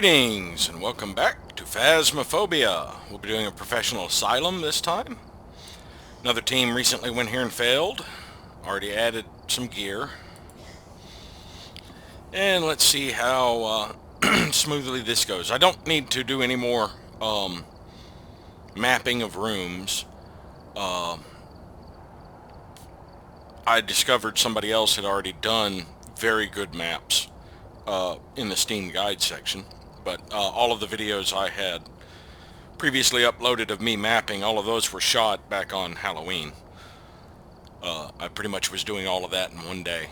Greetings and welcome back to Phasmophobia. We'll be doing a professional Asylum this time. Another team recently went here and failed. Already added some gear. And let's see how smoothly this goes. I don't need to do any more mapping of rooms. I discovered somebody else had already done very good maps in the Steam guide section. But all of the videos I had previously uploaded of me mapping, all of those were shot back on Halloween. I pretty much was doing all of that in one day.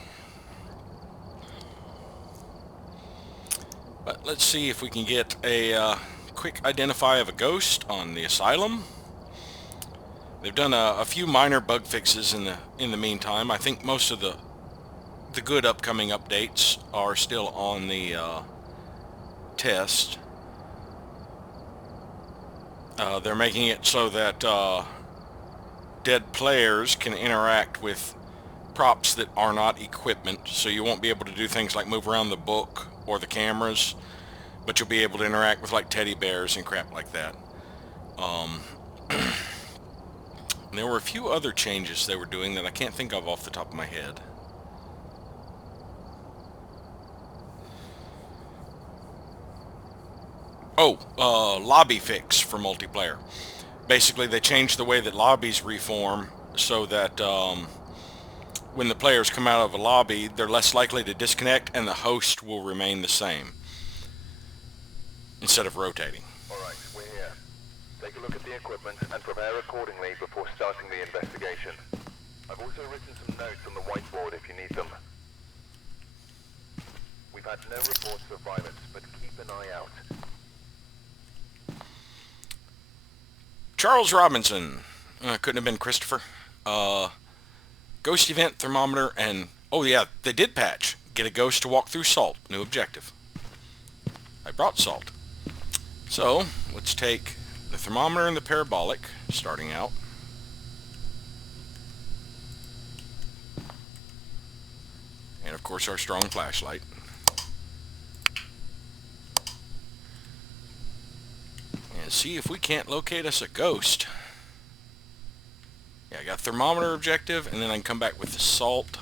But let's see if we can get a quick identify of a ghost on the Asylum. They've done a few minor bug fixes in the meantime. I think most of the good upcoming updates are still on the test. They're making it so that dead players can interact with props that are not equipment, so you won't be able to do things like move around the book or the cameras, but you'll be able to interact with like teddy bears and crap like that. There were a few other changes they were doing that I can't think of off the top of my head. Lobby fix for multiplayer. Basically, they changed the way that lobbies reform so that when the players come out of a lobby, they're less likely to disconnect and the host will remain the same instead of rotating. Alright, we're here. Take a look at the equipment and prepare accordingly before starting the investigation. I've also written some notes on the whiteboard if you need them. We've had no reports of violence, but keep an eye out. Charles Robinson. Couldn't have been Christopher. Ghost event, thermometer, and... oh yeah, they did patch. Get a ghost to walk through salt. New objective. I brought salt. So, let's take the thermometer and the parabolic, starting out. And of course our strong flashlight. And see if we can't locate us a ghost. Yeah, I got thermometer objective, and then I can come back with the salt.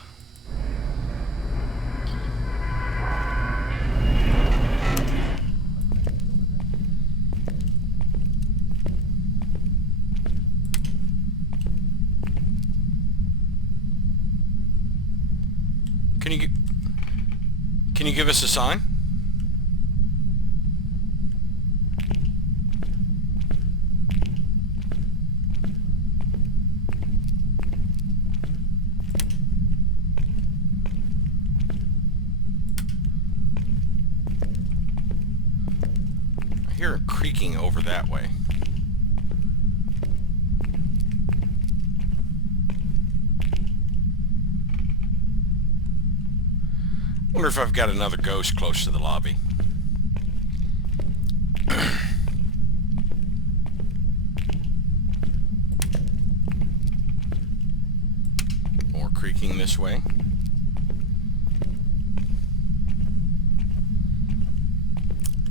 Can you give us a sign? I hear it creaking over that way. I wonder if I've got another ghost close to the lobby. More creaking this way.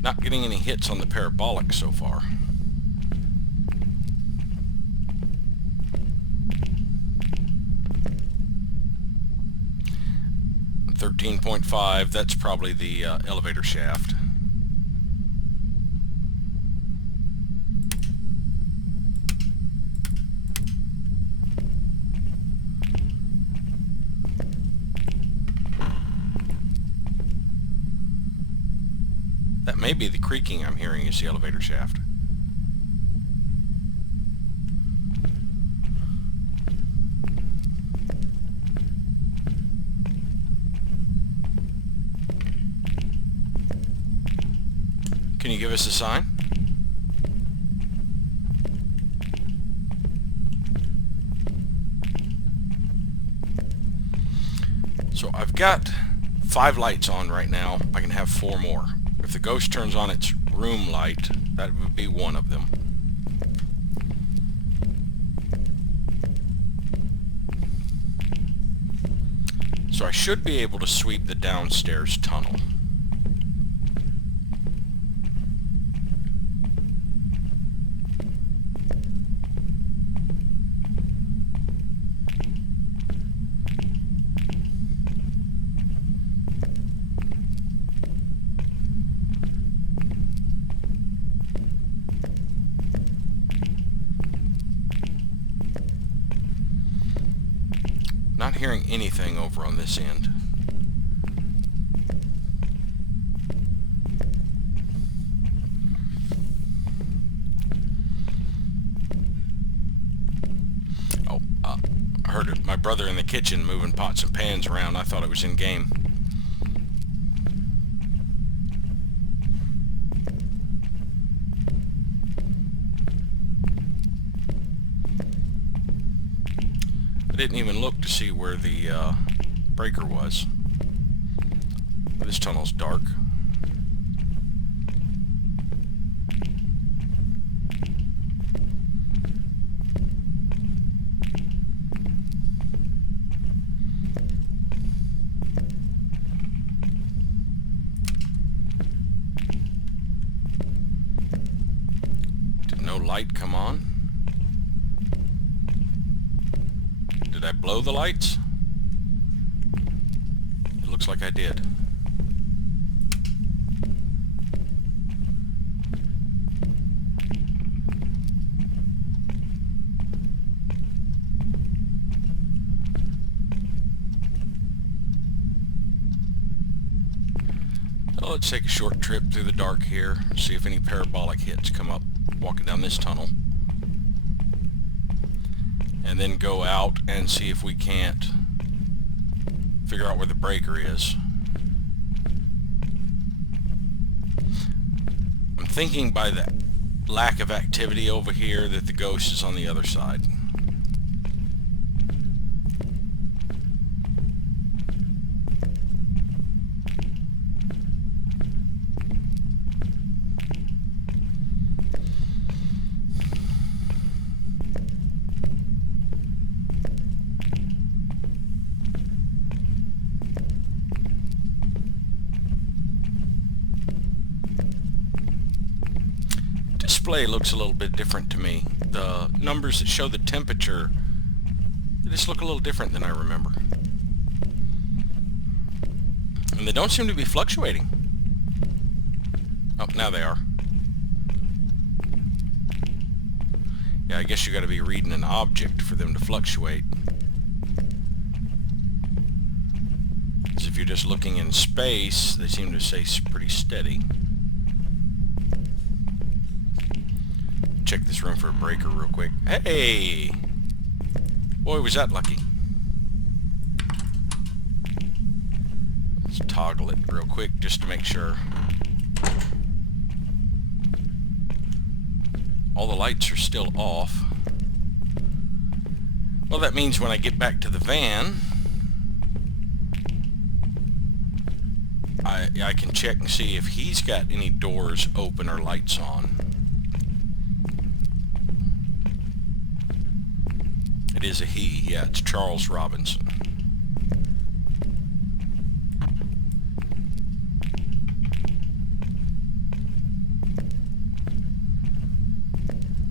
Not getting any hits on the parabolic so far. 13.5, that's probably the elevator shaft. That may be the creaking I'm hearing is the elevator shaft. Can you give us a sign? So I've got 5 lights on right now. I can have 4 more. If the ghost turns on its room light, that would be one of them. So I should be able to sweep the downstairs tunnel. hearing anything over on this end. Oh, I heard my brother in the kitchen moving pots and pans around. I thought it was in game. I didn't even look to see where the breaker was. This tunnel's dark. Did no light come on? Did I blow the lights? It looks like I did. Well, let's take a short trip through the dark here, see if any parabolic hits come up walking down this tunnel. And then go out and see if we can't figure out where the breaker is. I'm thinking by the lack of activity over here that the ghost is on the other side. Display looks a little bit different to me. The numbers that show the temperature, they just look a little different than I remember. And they don't seem to be fluctuating. Oh, now they are. Yeah, I guess you got to be reading an object for them to fluctuate. Because if you're just looking in space, they seem to stay pretty steady. Check this room for a breaker real quick. Hey! Boy, was that lucky. Let's toggle it real quick just to make sure. All the lights are still off. Well, that means when I get back to the van, I can check and see if he's got any doors open or lights on. It is a he, yeah, it's Charles Robinson.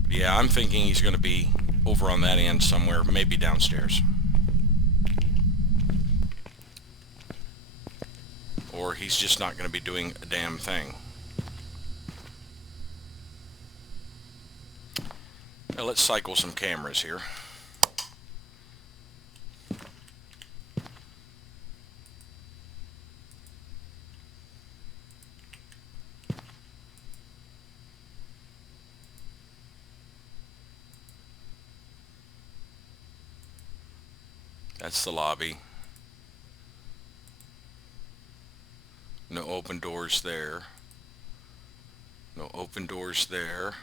Yeah, I'm thinking he's going to be over on that end somewhere, maybe downstairs. Or he's just not going to be doing a damn thing. Now let's cycle some cameras here. That's the lobby. No open doors there. No open doors there.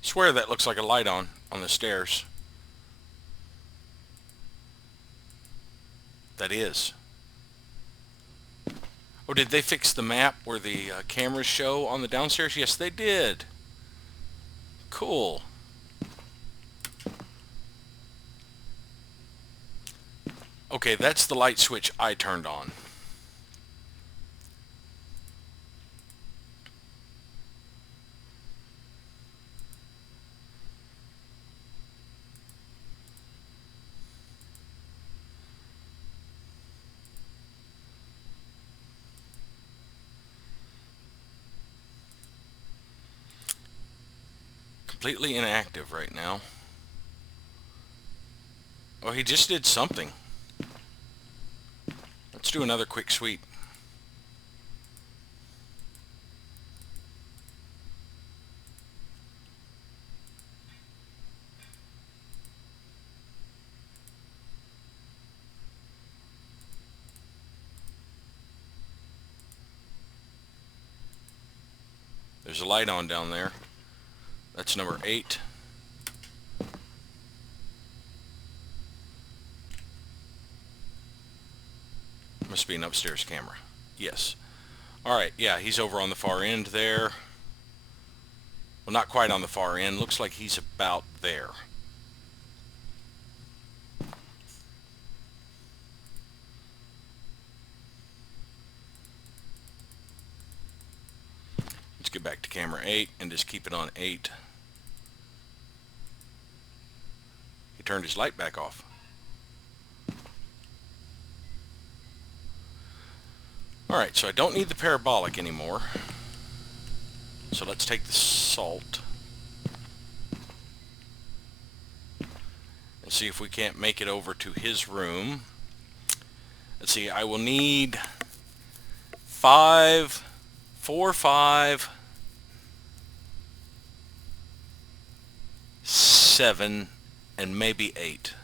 Swear that looks like a light on the stairs. That is. Oh, did they fix the map where the cameras show on the downstairs? Yes, they did. Cool. Okay, that's the light switch I turned on. completely inactive right now. Oh, he just did something. Let's do another quick sweep. There's a light on down there. That's number 8. Must be an upstairs camera. Yes. Alright, yeah, he's over on the far end there. Well, not quite on the far end. Looks like he's about there. Let's get back to camera 8 and just keep it on 8. He turned his light back off. Alright, so I don't need the parabolic anymore. So let's take the salt. And see if we can't make it over to his room. Let's see, I will need 4, 5, 7, and maybe 8.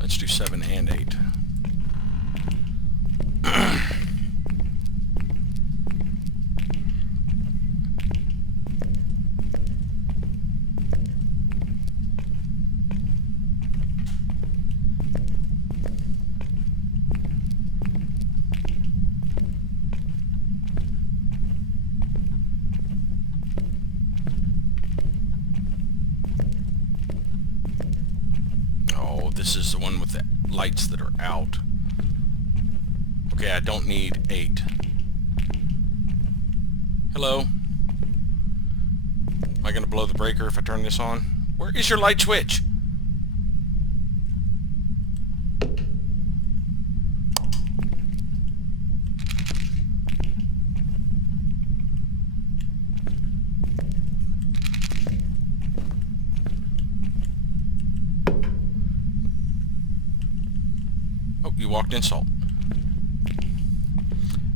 Let's do 7 and 8. This is the one with the lights that are out. Okay, I don't need 8. Hello? Am I going to blow the breaker if I turn this on? Where is your light switch? Oh, you walked in salt.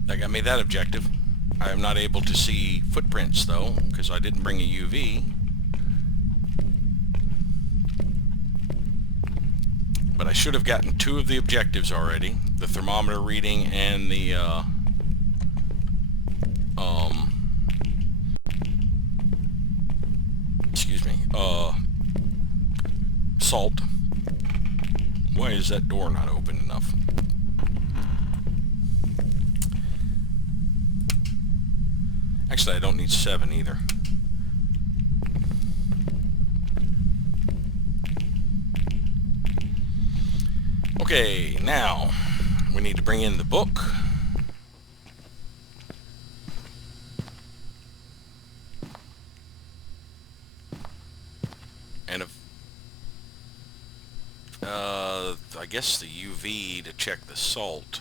That got me that objective. I am not able to see footprints though, because I didn't bring a UV. But I should have gotten 2 of the objectives already. The thermometer reading and the salt. Why is that door not open enough? Actually, I don't need 7 either. Okay, now we need to bring in the book. And I guess the UV to check the salt.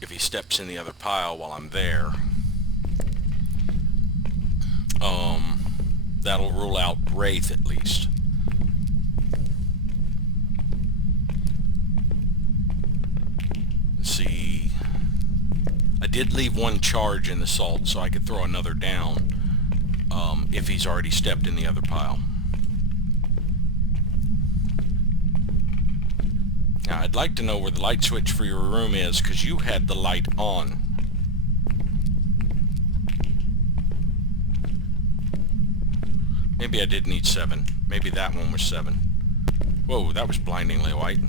If he steps in the other pile while I'm there. That'll rule out Wraith at least. Let's see. I did leave 1 charge in the salt, so I could throw another down if he's already stepped in the other pile. Now, I'd like to know where the light switch for your room is, because you had the light on. Maybe I did need 7. Maybe that one was 7. Whoa, that was blindingly white.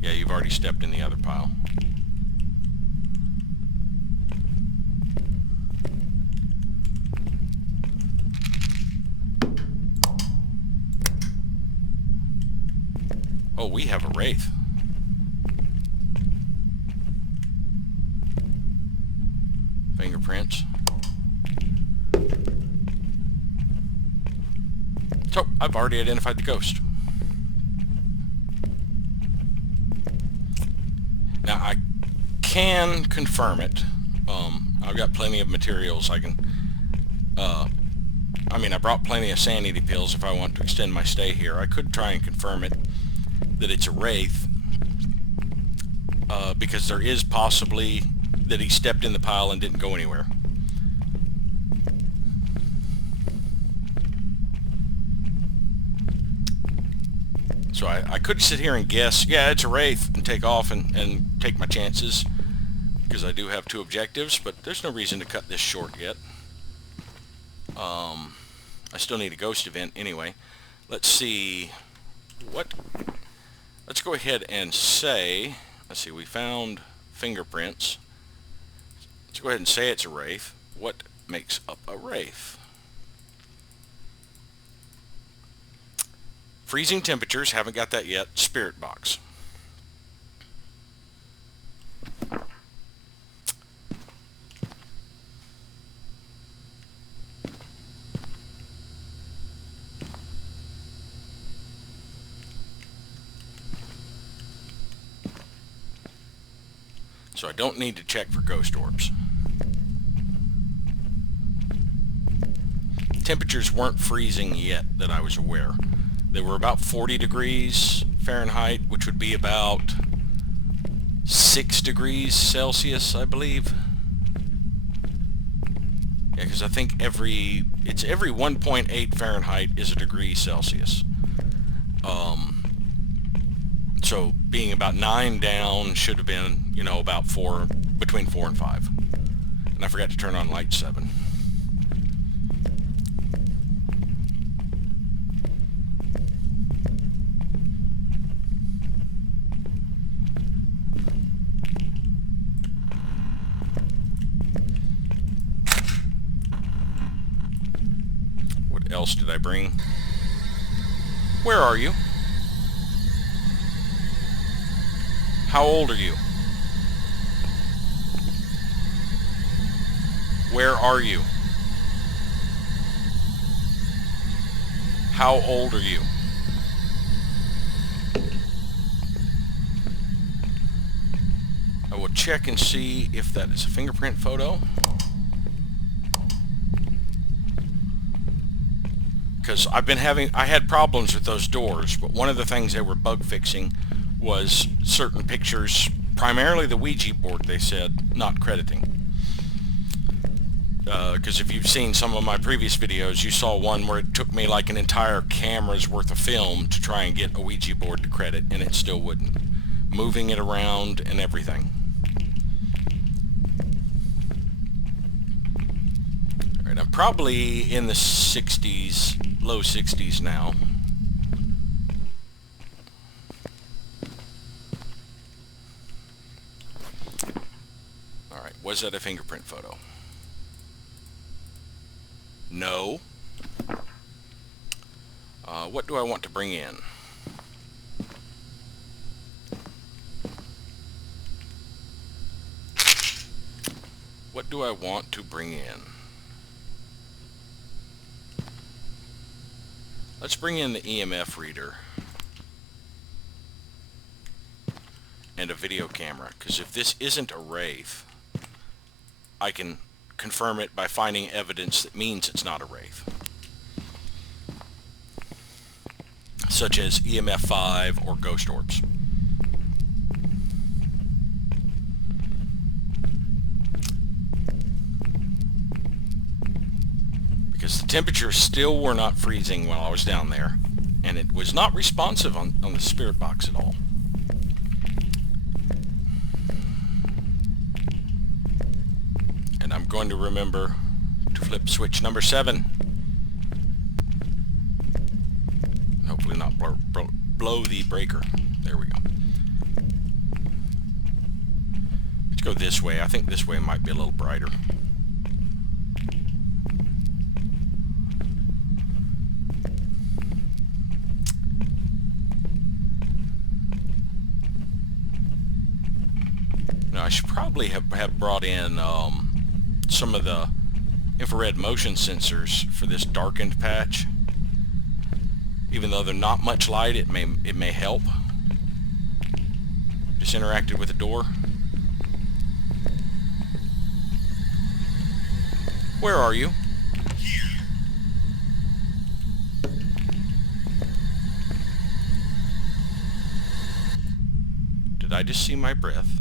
Yeah, you've already stepped in the other pile. Oh, we have a Wraith. fingerprints. So, I've already identified the ghost. Now, I can confirm it. I've got plenty of materials I can... I brought plenty of sanity pills if I want to extend my stay here. I could try and confirm it, that it's a wraith, because there is possibly that he stepped in the pile and didn't go anywhere. So I could sit here and guess, yeah, it's a wraith, and take off and take my chances, because I do have 2 objectives, but there's no reason to cut this short yet. I still need a ghost event anyway. Let's see what... Let's go ahead and say... Let's see, we found fingerprints. Let's go ahead and say it's a wraith. What makes up a wraith? Freezing temperatures, haven't got that yet. Spirit box. So I don't need to check for ghost orbs. Temperatures weren't freezing yet that I was aware. They were about 40 degrees Fahrenheit, which would be about 6 degrees Celsius, I believe. Yeah, because I think every 1.8 Fahrenheit is a degree Celsius. So being about 9 down should have been, about between 4 and 5. And I forgot to turn on light 7. What else did I bring? Where are you? How old are you? Where are you? How old are you? I will check and see if that is a fingerprint photo. Because I had problems with those doors, but one of the things they were bug fixing was certain pictures, primarily the Ouija board, they said, not crediting. Because if you've seen some of my previous videos, you saw one where it took me like an entire camera's worth of film to try and get a Ouija board to credit, and it still wouldn't. Moving it around and everything. Alright, I'm probably in the 60s, low 60s now. Alright, was that a fingerprint photo? No. What do I want to bring in? What do I want to bring in? Let's bring in the EMF reader and a video camera, because if this isn't a wraith, I can confirm it by finding evidence that means it's not a wraith, such as EMF 5 or ghost orbs. Because the temperatures still were not freezing while I was down there, and it was not responsive on the spirit box at all. And I'm going to remember to flip switch number 7. And hopefully not blow the breaker. There we go. Let's go this way. I think this way might be a little brighter. Now I should probably have brought in some of the infrared motion sensors for this darkened patch. Even though they're not much light, it may help. Just interacted with the door. Where are you? Did I just see my breath?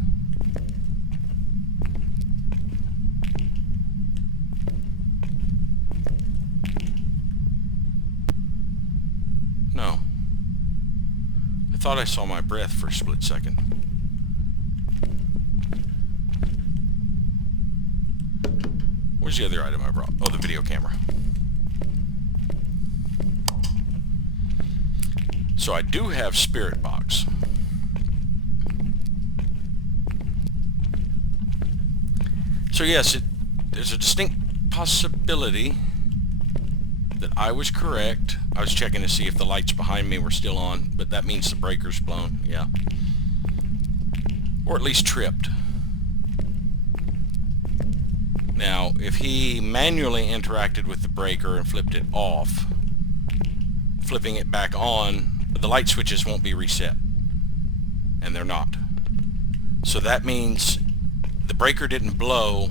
No. I thought I saw my breath for a split second. Where's the other item I brought? Oh, the video camera. So I do have Spirit Box. So yes, there's a distinct possibility that I was correct. I was checking to see if the lights behind me were still on, but that means the breaker's blown, yeah. Or at least tripped. Now, if he manually interacted with the breaker and flipped it off, flipping it back on, the light switches won't be reset. And they're not. So that means the breaker didn't blow,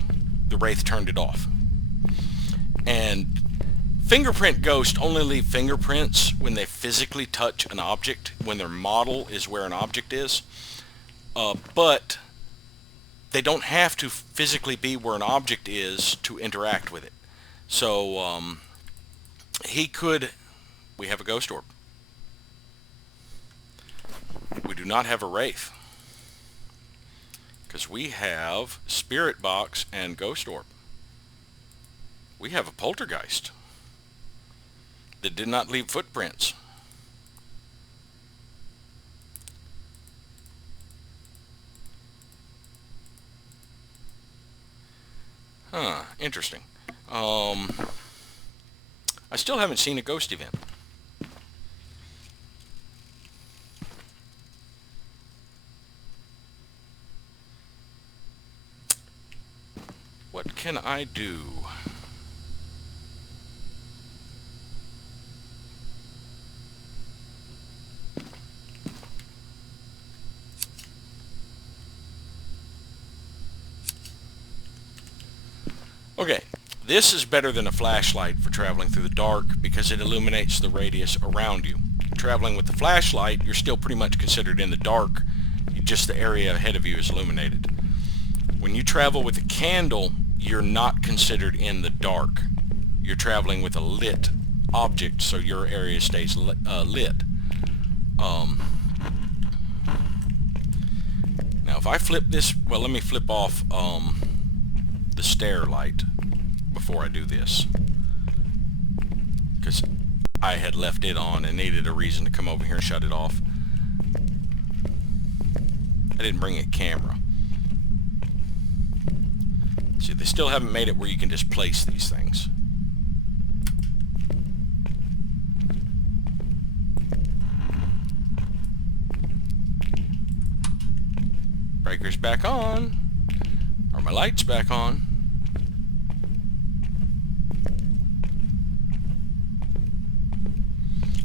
the Wraith turned it off. And fingerprint ghosts only leave fingerprints when they physically touch an object, when their model is where an object is. But they don't have to physically be where an object is to interact with it. So he could... We have a ghost orb. We do not have a Wraith. Because we have Spirit Box and Ghost Orb. We have a poltergeist that did not leave footprints. Huh, interesting. I still haven't seen a ghost event. What can I do? Okay, this is better than a flashlight for traveling through the dark because it illuminates the radius around you. Traveling with the flashlight, you're still pretty much considered in the dark. Just the area ahead of you is illuminated. When you travel with a candle, you're not considered in the dark. You're traveling with a lit object, so your area stays lit. Now if I flip this, well, let me flip off the stair light before I do this, because I had left it on and needed a reason to come over here and shut it off. I didn't bring a camera. See, they still haven't made it where you can just place these things. Breaker's back on. Are my lights back on?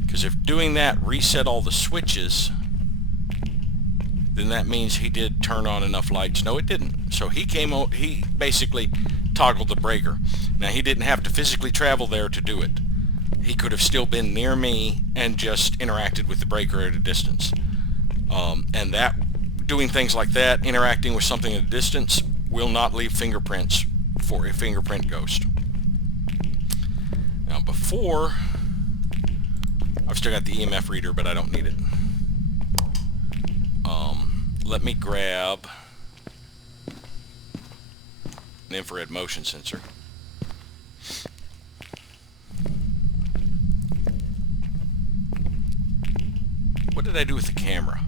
Because if doing that reset all the switches, then that means he did turn on enough lights. No, it didn't. So he came out, he basically toggled the breaker. Now, he didn't have to physically travel there to do it. He could have still been near me and just interacted with the breaker at a distance. And that, doing things like that, interacting with something at a distance, will not leave fingerprints for a fingerprint ghost. Now, before, I've still got the EMF reader, but I don't need it. Let me grab an infrared motion sensor. What did I do with the camera?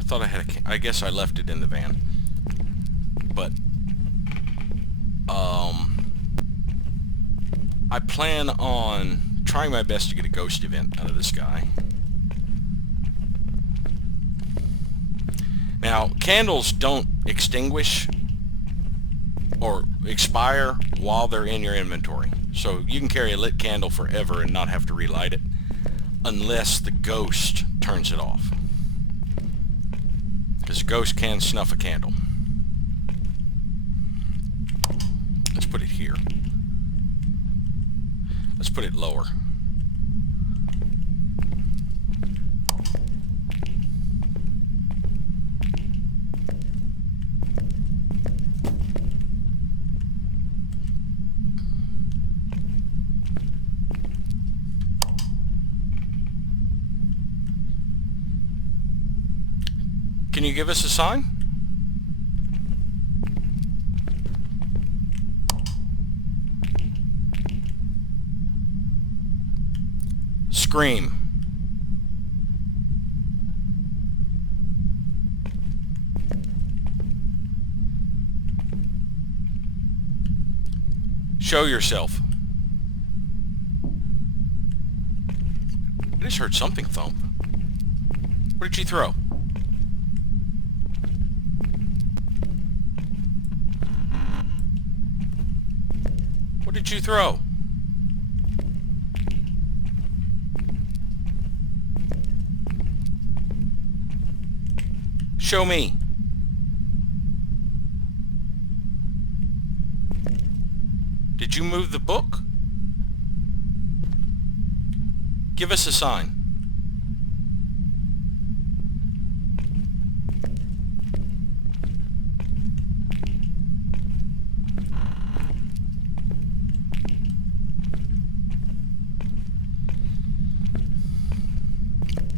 I thought I had I guess I left it in the van. But I plan on trying my best to get a ghost event out of this guy. Now, candles don't extinguish or expire while they're in your inventory. So you can carry a lit candle forever and not have to relight it unless the ghost turns it off. Because a ghost can snuff a candle. Let's put it here. Let's put it lower. Can you give us a sign? Scream. Show yourself. I just heard something thump. What did you throw? What did you throw? Show me. Did you move the book? Give us a sign.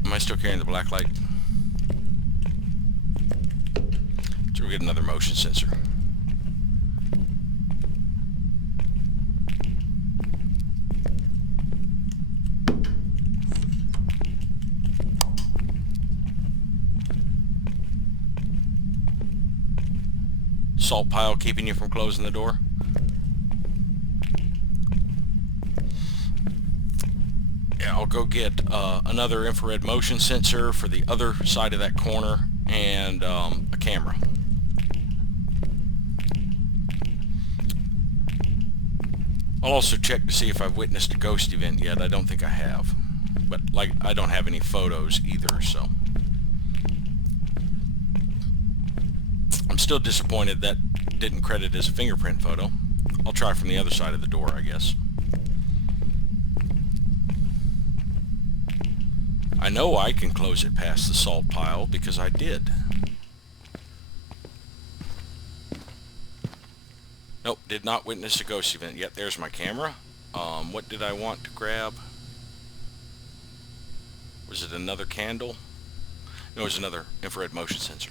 Am I still carrying the black light? So we get another motion sensor. Salt pile keeping you from closing the door. Yeah, I'll go get another infrared motion sensor for the other side of that corner and a camera. I'll also check to see if I've witnessed a ghost event yet. I don't think I have. But like, I don't have any photos either, so. I'm still disappointed that didn't credit as a fingerprint photo. I'll try from the other side of the door, I guess. I know I can close it past the salt pile because I did. Nope, did not witness a ghost event yet. There's my camera. What did I want to grab? Was it another candle? No, it was another infrared motion sensor.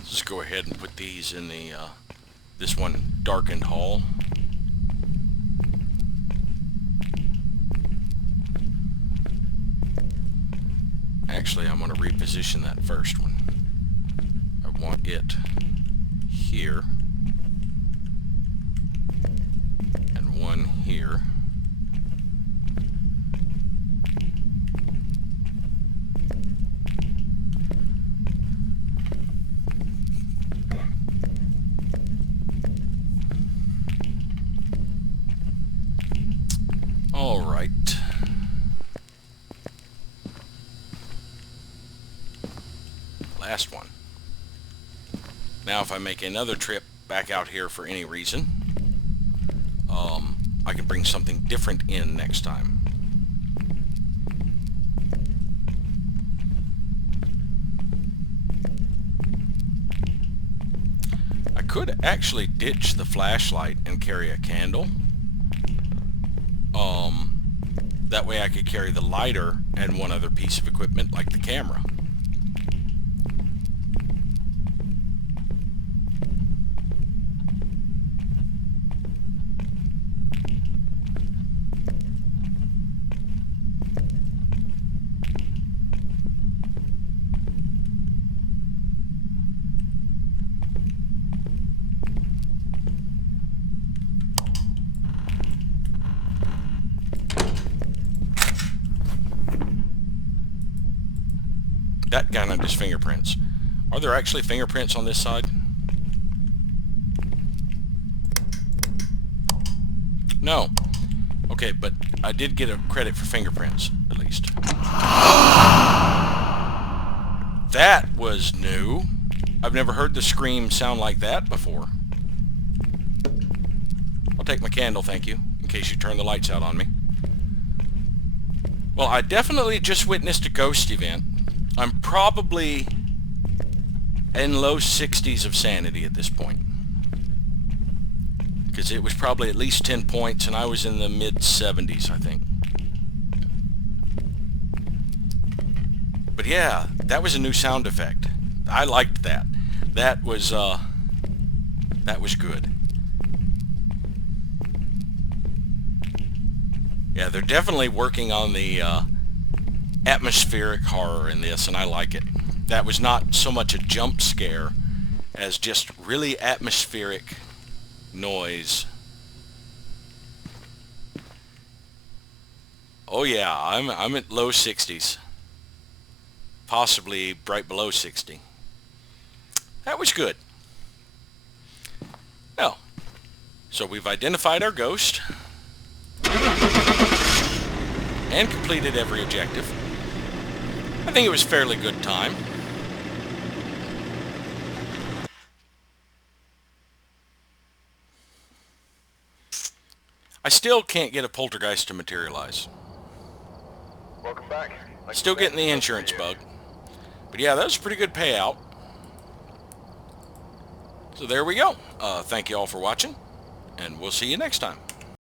Let's go ahead and put these in the this one darkened hall. Actually, I'm going to reposition that first one. I want it here and one here. All right. Last one. Now if I make another trip back out here for any reason, I can bring something different in next time. I could actually ditch the flashlight and carry a candle. That way I could carry the lighter and one other piece of equipment like the camera. That guy on his fingerprints. Are there actually fingerprints on this side? No. Okay, but I did get a credit for fingerprints, at least. That was new. I've never heard the scream sound like that before. I'll take my candle, thank you, in case you turn the lights out on me. Well, I definitely just witnessed a ghost event. I'm probably in low 60s of sanity at this point. Because it was probably at least 10 points, and I was in the mid 70s, I think. But yeah, that was a new sound effect. I liked that. That was good. Yeah, they're definitely working on the atmospheric horror in this, and I like it. That was not so much a jump scare as just really atmospheric noise. Oh yeah, I'm at low 60s. Possibly right below 60. That was good. Well, so we've identified our ghost and completed every objective. I think it was a fairly good time. I still can't get a poltergeist to materialize. Welcome back. Still getting the insurance bug. But yeah, that was a pretty good payout. So there we go. Thank you all for watching, and we'll see you next time.